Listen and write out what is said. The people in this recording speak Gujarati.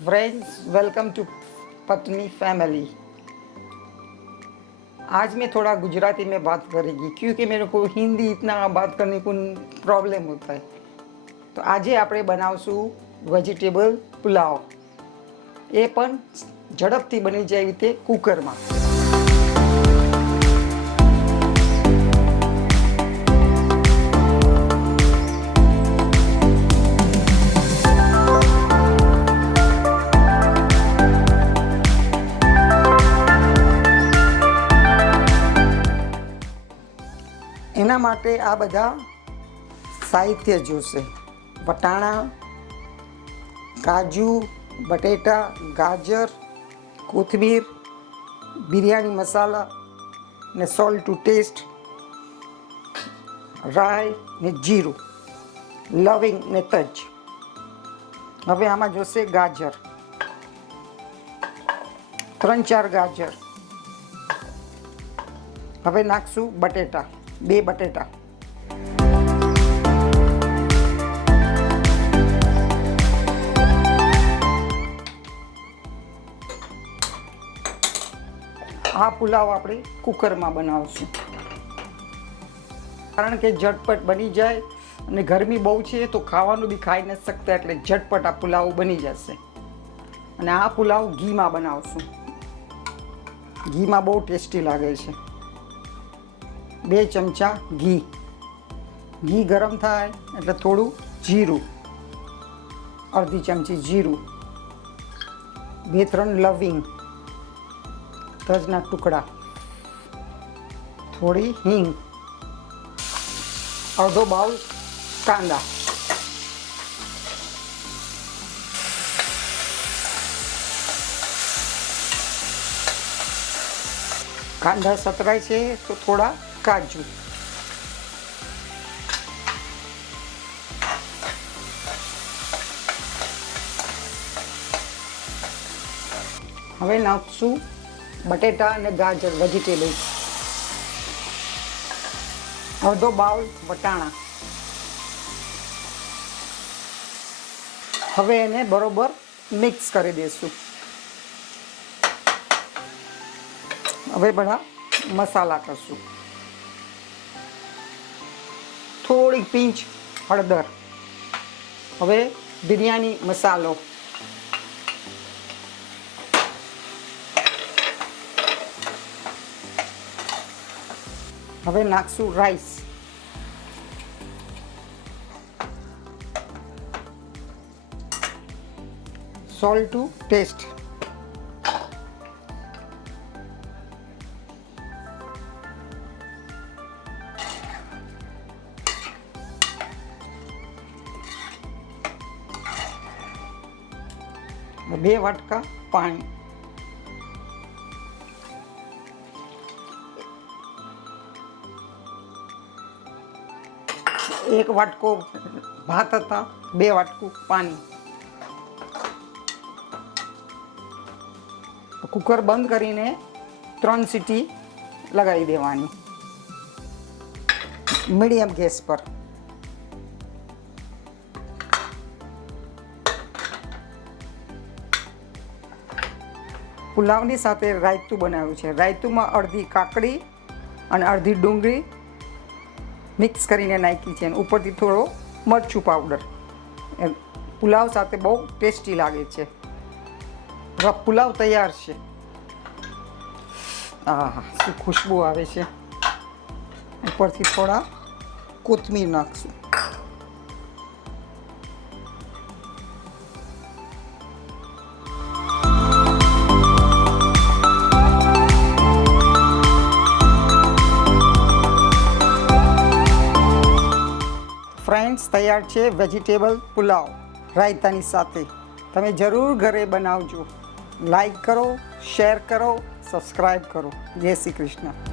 फ्रेंड्स, वेलकम टू पत्नी फैमिली। आज मैं थोड़ा गुजराती में बात करेगी क्योंकि मेरे को हिंदी इतना बात करने को प्रॉब्लम होता है। तो आज આપણે બનાવશું વેજીટેબલ પુલાવ। એ પણ ઝડપથી બની જાય એવી રીતે કુકરમાં। એના માટે આ બધા સાહિત્ય જોશે: વટાણા, કાજુ, બટેટા, ગાજર, કોથમીર, બિરયાની મસાલા ને સોલ્ટ ટુ ટેસ્ટ, રાઈ ને જીરું, લવિંગ ને તજ। હવે આમાં જોશે ગાજર, 3-4 ગાજર। હવે નાખશું બટેટા, 2 બટેટા। આ પુલાવ આપણે કુકરમાં બનાવશું કારણ કે ઝટપટ બની જાય અને ગરમી બહુ છે તો ખાવાનું બી ખાઈ નથી શકતા, એટલે ઝટપટ આ પુલાવ બની જશે। અને આ પુલાવ ઘીમાં બનાવશું, ઘીમાં બહુ ટેસ્ટી લાગે છે। 2 ચમચા ઘી, ઘી ગરમ થાય એટલે થોડું જીરું, અડધી ચમચી જીરું, 2-3 લવિંગ, તજના ટુકડા, થોડી હિંગ, અડધો બાઉલ કાંદા। કાંદા સતરાય છે તો થોડા કાજુ, હવે નાખશું બટેટા અને ગાજર વેજીટેબલ, અડધો બાઉલ વટાણા। હવે એને બરોબર મિક્સ કરી દઈશું। હવે બધા મસાલા કરશું, થોડી પિંચ હળદર, હવે બિરયાની મસાલો, હવે નાખશું રાઈસ, સોલ્ટ ટુ ટેસ્ટ, બે વાટકા પાણી, એક વાટકો ભાત હતા, 2 વાટકું પાણી। કુકર બંધ કરીને 3 સીટી લગાવી દેવાની મીડિયમ ગેસ પર। પુલાવની સાથે રાયતું બનાવ્યું છે। રાયતુંમાં અડધી કાકડી અને અડધી ડુંગળી મિક્સ કરીને નાખી છે, અને ઉપરથી થોડો મરચું પાવડર। પુલાવ સાથે બહુ ટેસ્ટી લાગે છે। પુલાવ તૈયાર છે। આહા, શું ખુશ્બુ આવે છે! ઉપરથી થોડા કોથમીર નાખશું। ફ્રેન્ડ્સ, તૈયાર છે વેજીટેબલ પુલાવ રાયતાની સાથે। તમે જરૂર ઘરે બનાવજો। લાઈક કરો, શેર કરો, સબસ્ક્રાઈબ કરો। જય શ્રી કૃષ્ણ।